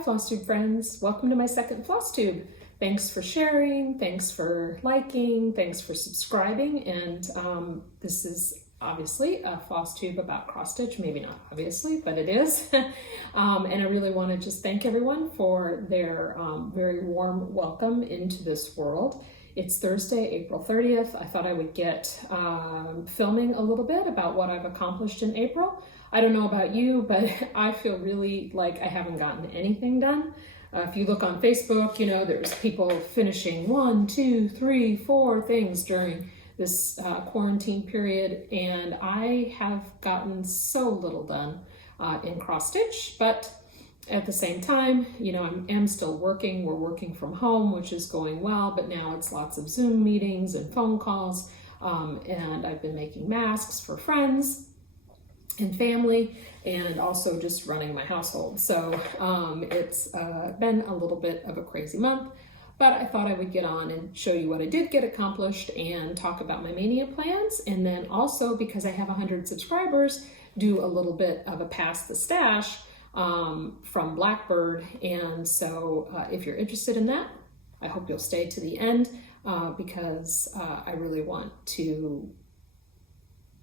Hi FlossTube friends, welcome to my second FlossTube. Thanks for sharing, thanks for liking, thanks for subscribing, and this is obviously a FlossTube about cross stitch, maybe not obviously, but it is. And I really want to just thank everyone for their very warm welcome into this world. It's Thursday, April 30th. I thought I would get filming a little bit about what I've accomplished in April. I don't know about you, but I feel really like I haven't gotten anything done. If you look on Facebook, you know, there's people finishing 1, 2, 3, 4 things during this quarantine period, and I have gotten so little done in cross stitch, but at the same time, you know, I am still working. We're working from home, which is going well, but now it's lots of Zoom meetings and phone calls, and I've been making masks for friends and family, and also just running my household. So it's been a little bit of a crazy month, but I thought I would get on and show you what I did get accomplished and talk about my Maynia plans. And then also, because I have 100 subscribers, do a little bit of a pass the stash from Blackbird. And so if you're interested in that, I hope you'll stay to the end because I really want to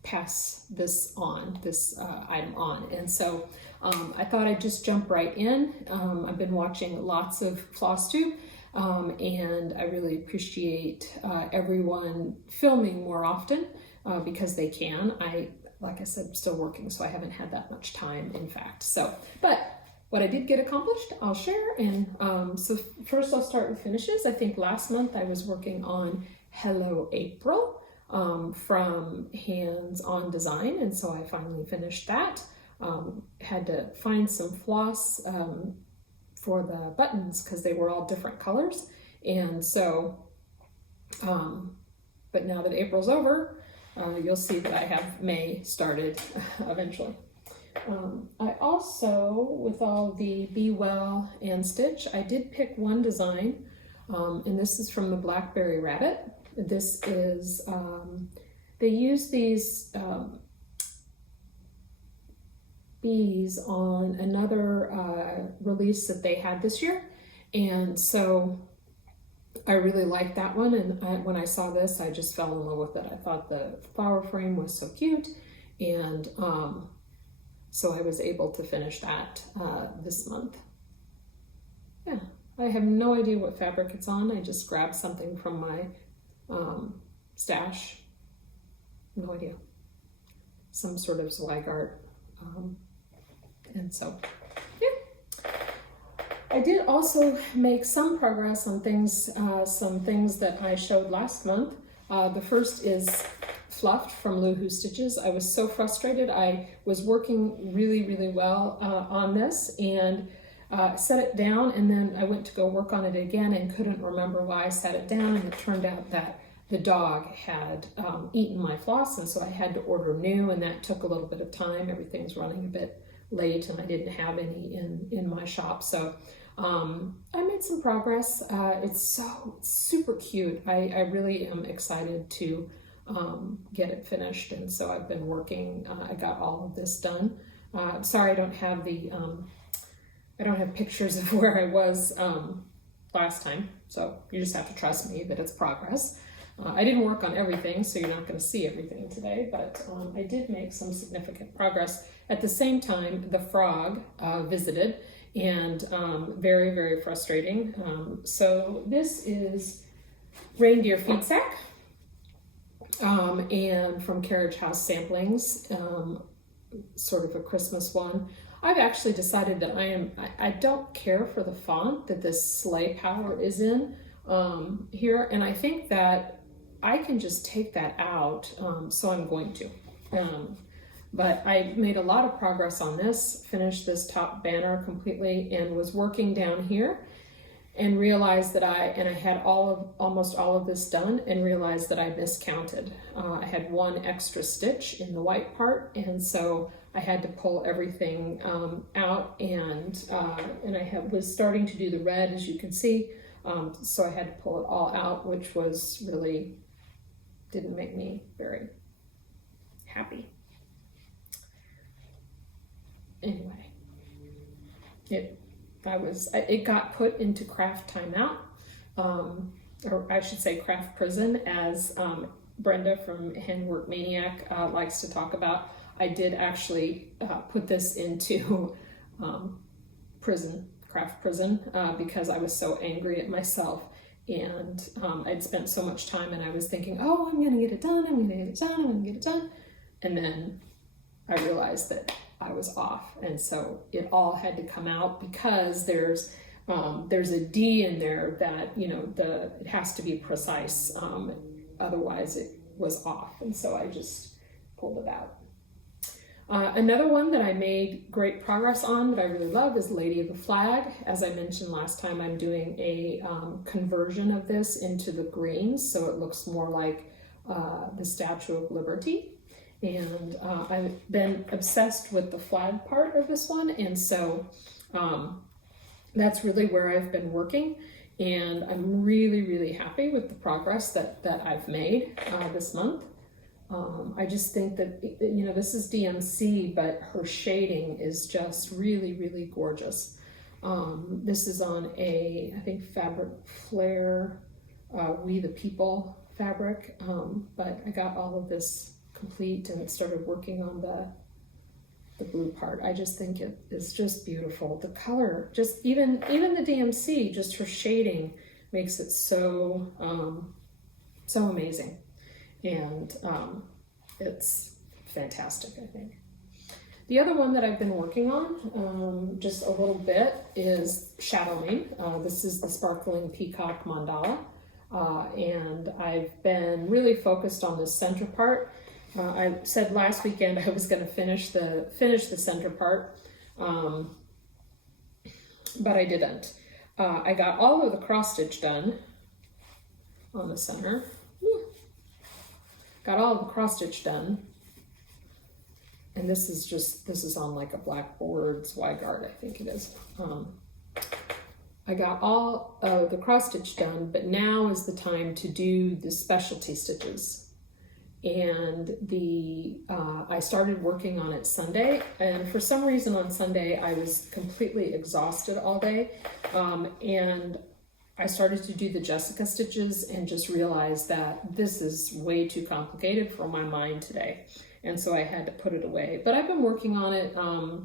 pass this item on. And so I thought I'd just jump right in. I've been watching lots of FlossTube and I really appreciate everyone filming more often because they can. Like I said, I'm still working, so I haven't had that much time, in fact. So, but what I did get accomplished, I'll share. And so first I'll start with finishes. I think last month I was working on Hello April from Hands On Design, and so I finally finished that. Had to find some floss for the buttons because they were all different colors, and so but now that April's over, you'll see that I have May started eventually. I also, with all the Be Well and Stitch, I did pick one design, and this is from the Blackberry Rabbit. This is, they use these bees on another release that they had this year, and so I really liked that one, and when I saw this, I just fell in love with it. I thought the flower frame was so cute, and so I was able to finish that this month. Yeah, I have no idea what fabric it's on. I just grabbed something from my stash. No idea. Some sort of Zweigart. And so, yeah. I did also make some progress on things, some things that I showed last month. The first is Fluffed from Loohoo Stitches. I was so frustrated. I was working really well on this and set it down, and then I went to go work on it again and couldn't remember why I set it down, and it turned out that the dog had eaten my floss, and so I had to order new, and that took a little bit of time. Everything's running a bit late, and I didn't have any in my shop, so I made some progress. It's super cute. I really am excited to get it finished, and so I've been working. I got all of this done. Sorry, I don't have pictures of where I was last time, so you just have to trust me that it's progress. I didn't work on everything, so you're not going to see everything today, but I did make some significant progress. At the same time, the frog visited, and very frustrating. So this is Reindeer Feed Sack, and from Carriage House Samplings, sort of a Christmas one. I've actually decided that I don't care for the font that this sleigh power is in here, and I think that I can just take that out, so I'm going to. But I made a lot of progress on this, finished this top banner completely, and was working down here and realized that I had almost all of this done, and realized that I miscounted. I had one extra stitch in the white part, and so I had to pull everything out, and I was starting to do the red, as you can see, so I had to pull it all out, which was really didn't make me very happy. Anyway, it it got put into craft timeout, or I should say craft prison, as Brenda from Handwork Maniac likes to talk about. I did actually put this into craft prison, because I was so angry at myself, and I'd spent so much time, and I was thinking, oh, I'm gonna get it done, I'm gonna get it done, I'm gonna get it done, and then I realized that I was off, and so it all had to come out, because there's a D in there that, you know, it has to be precise, otherwise it was off, and so I just pulled it out. Another one that I made great progress on that I really love is Lady of the Flag. As I mentioned last time, I'm doing a conversion of this into the greens, so it looks more like the Statue of Liberty. And I've been obsessed with the flag part of this one, and so that's really where I've been working, and I'm really, really happy with the progress that I've made this month. I just think that, you know, this is DMC, but her shading is just really, really gorgeous. This is on a, I think, Fabric Flare, We the People fabric, but I got all of this complete and started working on the blue part. I just think it is just beautiful. The color, just even the DMC, just her shading makes it so so amazing, and it's fantastic, I think. The other one that I've been working on just a little bit is shadowing. This is the Sparkling Peacock Mandala, and I've been really focused on the center part. I said last weekend I was going to finish the center part, but I didn't. I got all of the cross stitch done on the center. Got all of the cross stitch done, and this is on like a blackboard Zweigart, I think it is. I got all of the cross stitch done, but now is the time to do the specialty stitches. And I started working on it Sunday, and for some reason on Sunday I was completely exhausted all day, and I started to do the Jessica stitches and just realized that this is way too complicated for my mind today, and so I had to put it away. But I've been working on it a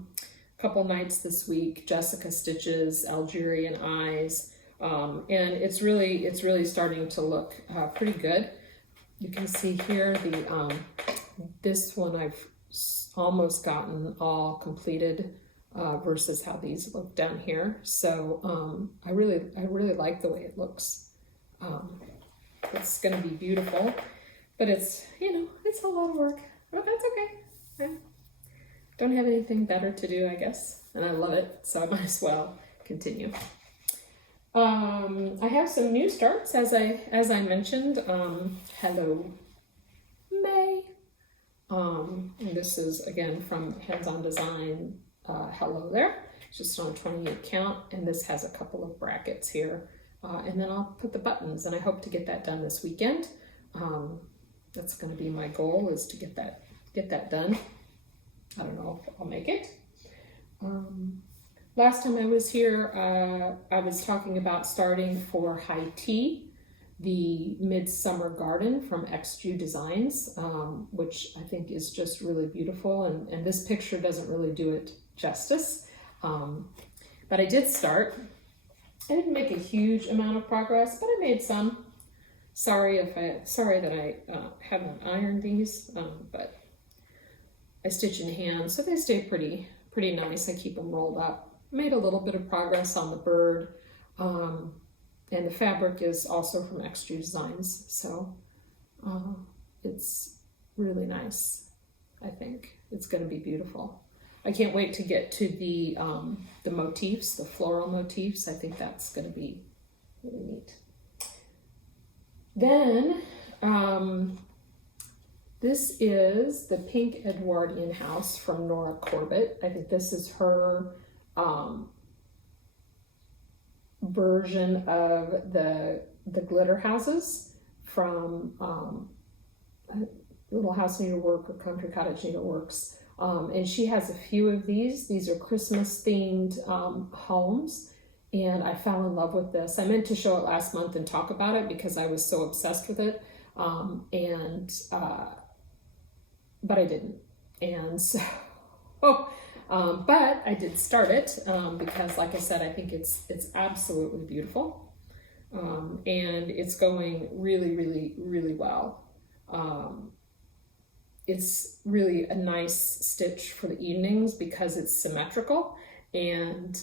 couple nights this week, Jessica stitches, Algerian eyes, and it's really starting to look pretty good. You can see here this one I've almost gotten all completed versus how these look down here. So I really like the way it looks. It's going to be beautiful, but it's a lot of work. But that's okay. I don't have anything better to do, I guess, and I love it, so I might as well continue. I have some new starts, as I mentioned. Hello, May. And this is again from Hands On Design. Hello there. It's just on 28 count, and this has a couple of brackets here, and then I'll put the buttons, and I hope to get that done this weekend. That's going to be my goal, is to get that done. I don't know if I'll make it. Last time I was here, I was talking about starting for High Tea, the Midsummer Garden from XG Designs, which I think is just really beautiful, and this picture doesn't really do it justice, but I did start. I didn't make a huge amount of progress, but I made some. Sorry that I haven't ironed these, but I stitch in hand, so they stay pretty nice. I keep them rolled up. Made a little bit of progress on the bird, and the fabric is also from XG Designs, so it's really nice. I think it's going to be beautiful. I can't wait to get to the motifs, the floral motifs. I think that's going to be really neat. Then this is the Pink Edwardian House from Nora Corbett. I think this is her version of the glitter houses from Little House Needlework or Country Cottage Needleworks. And she has a few of these. These are Christmas themed homes. And I fell in love with this. I meant to show it last month and talk about it because I was so obsessed with it. But I didn't. And so, but I did start it because, like I said, I think it's absolutely beautiful. And it's going really, really, really well. It's really a nice stitch for the evenings because it's symmetrical and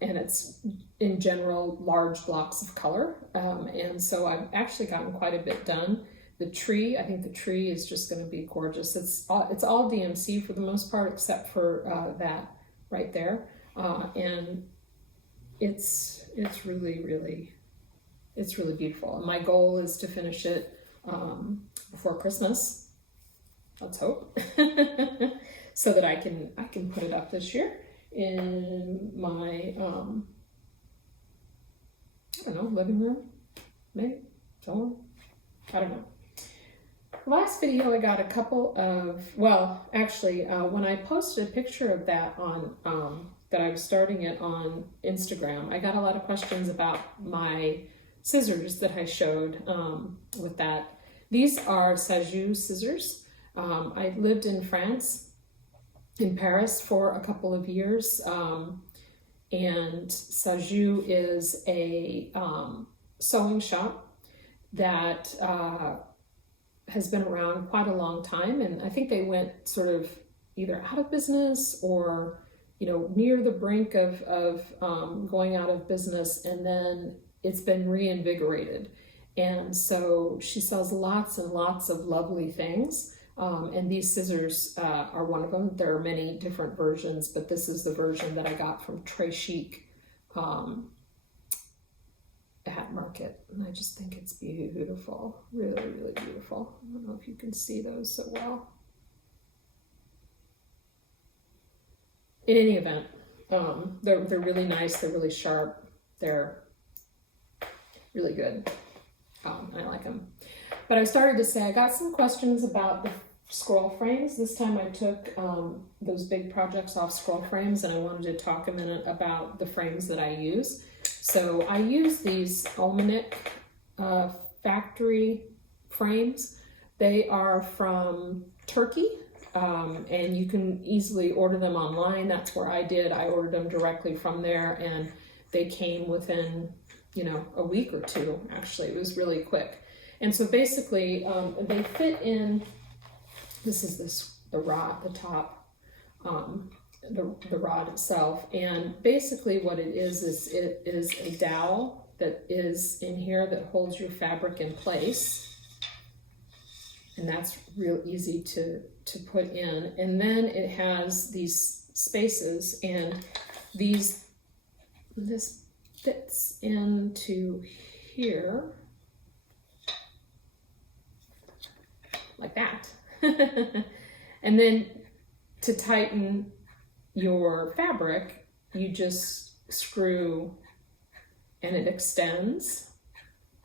it's in general large blocks of color. And so I've actually gotten quite a bit done. The tree, I think the tree is just going to be gorgeous. It's all DMC for the most part, except for that right there. And it's really, really, it's really beautiful. And my goal is to finish it before Christmas. Let's hope. So that I can put it up this year in my I don't know, living room, maybe somewhere. I don't know. Last video I got a couple of, well, actually, when I posted a picture of that on, that I was starting it on Instagram, I got a lot of questions about my scissors that I showed with that. These are Sajou scissors. I lived in France, in Paris, for a couple of years, and Sajou is a sewing shop that has been around quite a long time, and I think they went sort of either out of business or, you know, near the brink of going out of business, and then it's been reinvigorated. And so she sells lots and lots of lovely things, and these scissors are one of them. There are many different versions, but this is the version that I got from Très Chic at Market, and I just think it's beautiful, really, really beautiful. I don't know if you can see those so well. In any event, they're really nice, they're really sharp, they're really good. I like them. But I started to say, I got some questions about the scroll frames. This time I took those big projects off scroll frames, and I wanted to talk a minute about the frames that I use. So I use these Almanac factory frames. They are from Turkey, and you can easily order them online. That's where I did. I ordered them directly from there, and they came within, you know, a week or two. Actually, it was really quick. And so basically, they fit in. This is the rod, the top. The rod itself, and basically what it is it is a dowel that is in here that holds your fabric in place, and that's real easy to put in. And then it has these spaces, and this fits into here like that. And then to tighten your fabric, you just screw and it extends.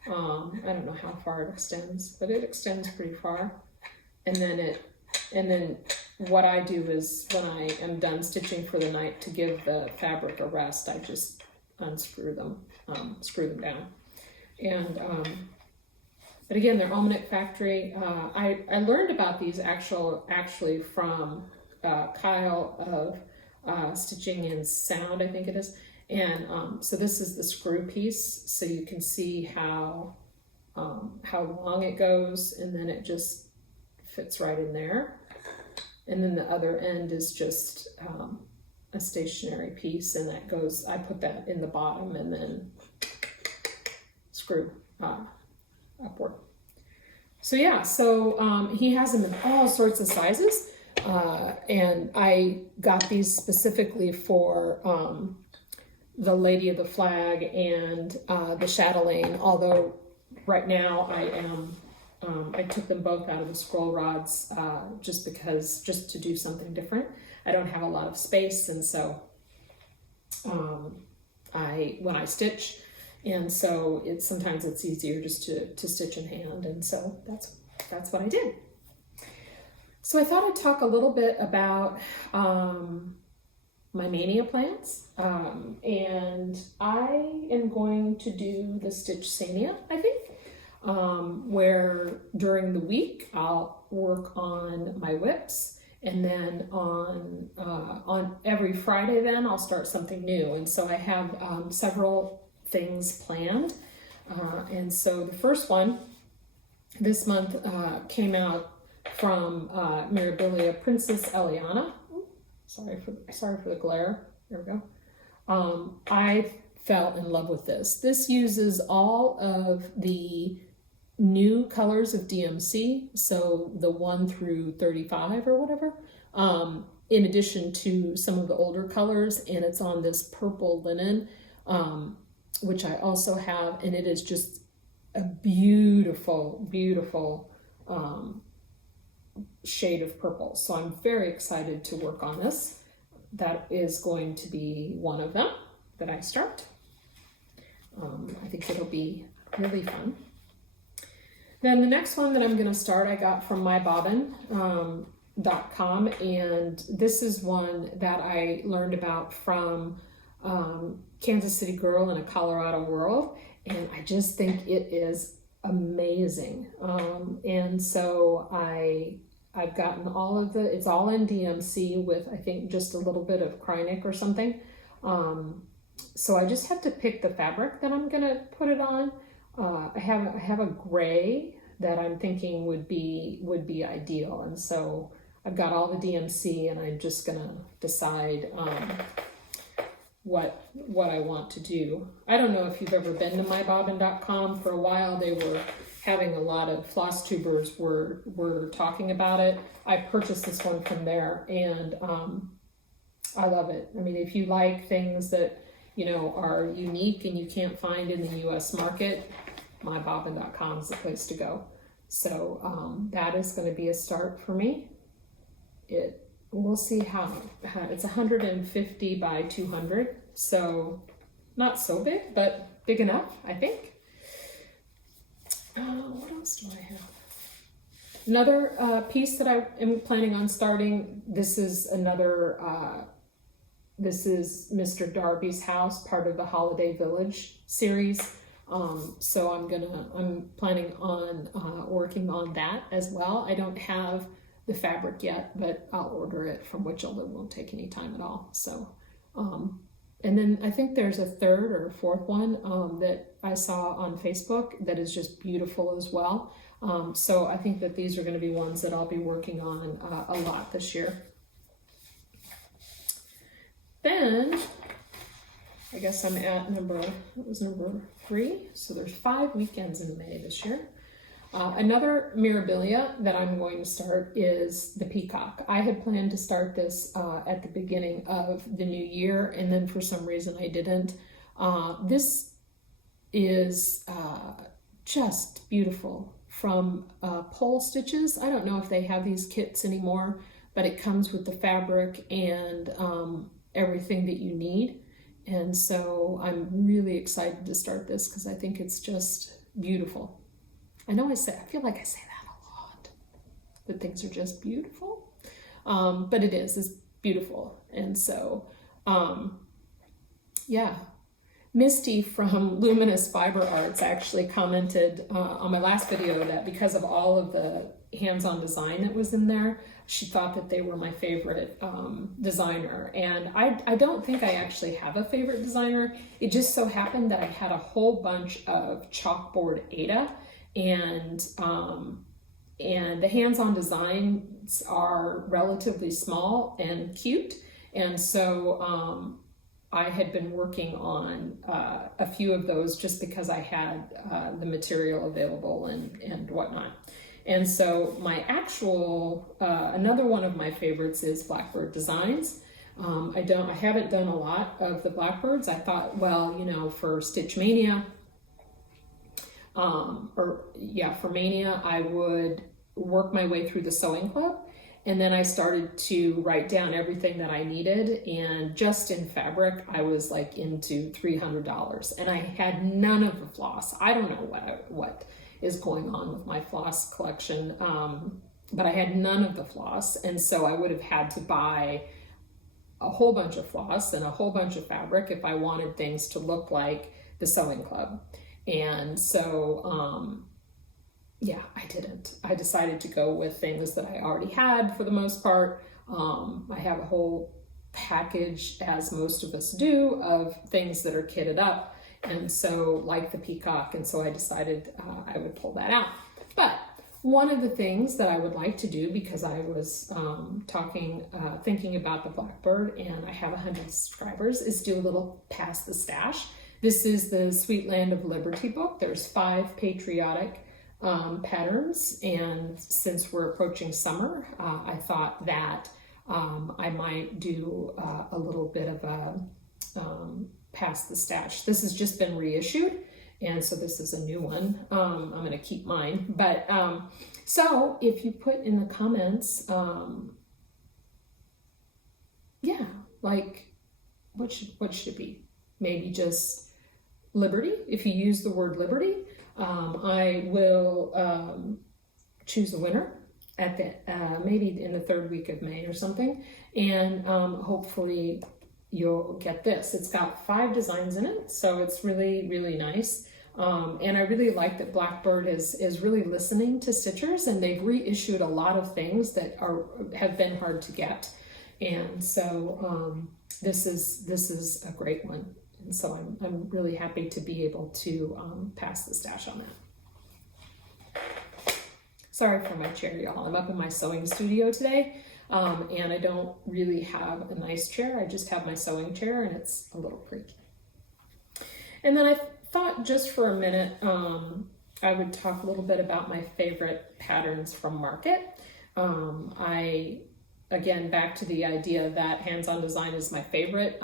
I don't know how far it extends, but it extends pretty far. And then what I do is, when I am done stitching for the night, to give the fabric a rest, I just unscrew them, screw them down. And but again, they're Almanac factory. I learned about these actually from Kyle of Stitching and Sound, I think it is. And so this is the screw piece, so you can see how long it goes, and then it just fits right in there. And then the other end is just a stationary piece, and that goes, I put that in the bottom and then screw upward. So yeah, so he has them in all sorts of sizes. And I got these specifically for the Lady of the Flag and the chatelaine, although right now I took them both out of the scroll rods just to do something different. I don't have a lot of space, and so when I stitch, and so sometimes it's easier just to stitch in hand, and so that's what I did. So I thought I'd talk a little bit about my Maynia plants, and I am going to do the Stitch Sania, I think, where during the week I'll work on my whips, and then on every Friday then I'll start something new. And so I have several things planned, and so the first one this month came out from Mirabilia Princess Eliana. Sorry for the glare. There we go. I fell in love with this. This uses all of the new colors of DMC, so the 1 through 35 or whatever, in addition to some of the older colors, and it's on this purple linen, which I also have, and it is just a beautiful, beautiful shade of purple. So I'm very excited to work on this. That is going to be one of them that I start. I think it'll be really fun. Then the next one that I'm going to start I got from mybobbin.com, and this is one that I learned about from Kansas City Girl in a Colorado World, and I just think it is amazing. And so I've gotten all of it's all in DMC with, I think, just a little bit of Krynic or something. So I just have to pick the fabric that I'm gonna put it on. I have a gray that I'm thinking would be ideal, and so I've got all the DMC, and I'm just gonna decide what I want to do. I don't know if you've ever been to mybobbin.com. For a while they were having a lot of FlossTubers were talking about it. I purchased this one from there, and I love it. I mean, if you like things that, you know, are unique and you can't find in the US market, mybobbin.com is the place to go. So that is going to be a start for me. We'll see how it's 150 by 200, so not so big, but big enough, I think. What else do I have? Another piece that I am planning on starting. This is another. This is Mr. Darby's house, part of the Holiday Village series. So I'm planning on working on that as well. I don't have the fabric yet, but I'll order it from Witchell. It won't take any time at all. So, and then I think there's a third or fourth one that I saw on Facebook that is just beautiful as well. So I think that these are going to be ones that I'll be working on a lot this year. Then I guess I'm at number 3. So there's 5 weekends in May this year. Another Mirabilia that I'm going to start is the Peacock. I had planned to start this at the beginning of the new year, and then for some reason I didn't. This is just beautiful from Pole Stitches. I don't know if they have these kits anymore, but it comes with the fabric and everything that you need. And so I'm really excited to start this because I think it's just beautiful. I feel like I say that a lot, but things are just beautiful. But it's beautiful. And so, yeah. Misty from Luminous Fiber Arts actually commented on my last video that because of all of the hands-on design that was in there, she thought that they were my favorite designer. And I don't think I actually have a favorite designer. It just so happened that I had a whole bunch of chalkboard Aida, and the hands-on designs are relatively small and cute. And so I had been working on a few of those just because I had the material available and whatnot. And so my actual, another one of my favorites is Blackbird Designs. I haven't done a lot of the Blackbirds. I thought, well, you know, for Stitch Maynia, for Maynia, I would work my way through the sewing club. And then I started to write down everything that I needed, and just in fabric, I was like into $300, and I had none of the floss. I don't know what is going on with my floss collection. but I had none of the floss, and so I would have had to buy a whole bunch of floss and a whole bunch of fabric if I wanted things to look like the Sewing Club. And so yeah, I didn't. I decided to go with things that I already had for the most part. I have a whole package, as most of us do, of things that are kitted up, and so like the peacock, and so I decided I would pull that out. But one of the things that I would like to do, because I was thinking about the Blackbird and I have 100 subscribers, is do a little Pass the Stash. This is the Sweet Land of Liberty book. There's 5 patriotic patterns, and since we're approaching summer, I thought that I might do a little bit of a Pass the Stash. This has just been reissued, and so this is a new one. I'm going to keep mine. But so if you put in the comments, yeah, like what should it be? Maybe just Liberty. If you use the word Liberty, I will choose a winner at the maybe in the 3rd week of May or something, and hopefully you'll get this. It's got 5 designs in it, so it's really, really nice. And I really like that Blackbird is really listening to stitchers, and they've reissued a lot of things that have been hard to get, and so this is a great one. And so I'm really happy to be able to pass the stash on that. Sorry for my chair, y'all. I'm up in my sewing studio today, and I don't really have a nice chair. I just have my sewing chair, and it's a little creaky. And then I thought just for a minute I would talk a little bit about my favorite patterns from Market. Again, back to the idea that hands-on design is my favorite.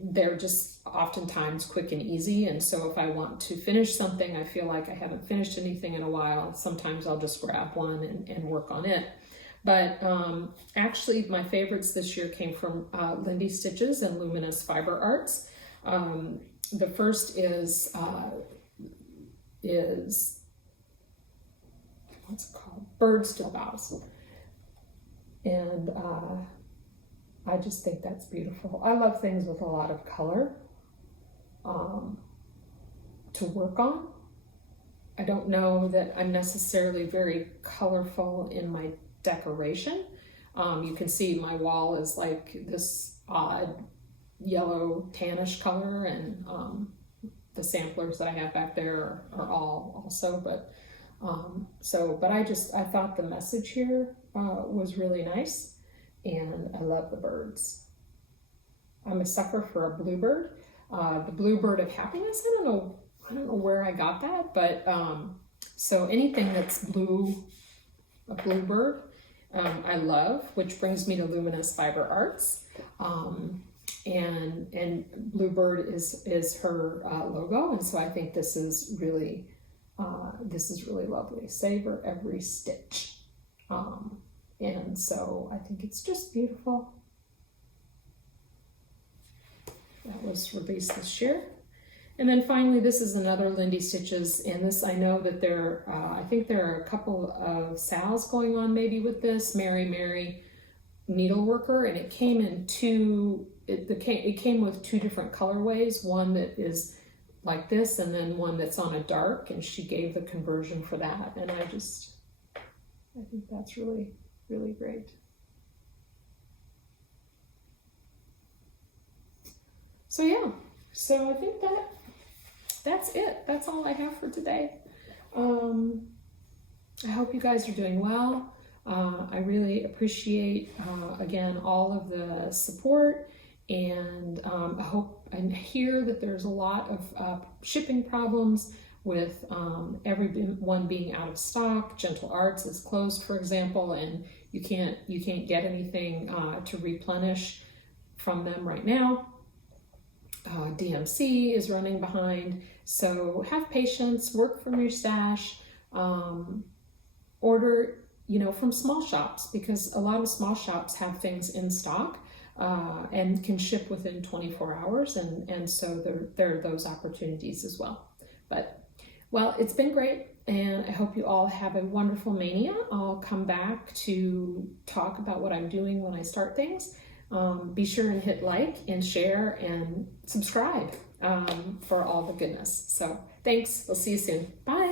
They're just oftentimes quick and easy, and so if I want to finish something, I feel like I haven't finished anything in a while, sometimes I'll just grab one and work on it. But actually my favorites this year came from Lindy Stitches and Luminous Fiber Arts. The first is what's it called? Bird Still Bows. And I just think that's beautiful. I love things with a lot of color to work on. I don't know that I'm necessarily very colorful in my decoration. You can see my wall is like this odd yellow tannish color, and the samplers that I have back there are all also, but I thought the message here was really nice, and I love the birds. I'm a sucker for a bluebird, the bluebird of happiness. I don't know where I got that, but so anything that's blue, a bluebird, I love, which brings me to Luminous Fiber Arts. And bluebird is her logo, and so I think this is really lovely. Savor every stitch, and so I think it's just beautiful. That was released this year. And then finally, this is another Lindy Stitches, and this, I know that I think there are a couple of sales going on maybe with this, Mary Needleworker, and it came in it came with 2 different colorways, one that is like this and then one that's on a dark, and she gave the conversion for that, and I think that's really, really great. So yeah, so I think that's it. That's all I have for today. I hope you guys are doing well. I really appreciate, again, all of the support, and I hope and hear that there's a lot of shipping problems with everyone being out of stock. Gentle Arts is closed, for example, and you can't get anything to replenish from them right now. DMC is running behind, so have patience, work from your stash, order from small shops, because a lot of small shops have things in stock and can ship within 24 hours, and so there are those opportunities as well. But Well, it's been great, and I hope you all have a wonderful Maynia. I'll come back to talk about what I'm doing when I start things. Be sure and hit like and share and subscribe for all the goodness. So thanks. We'll see you soon. Bye.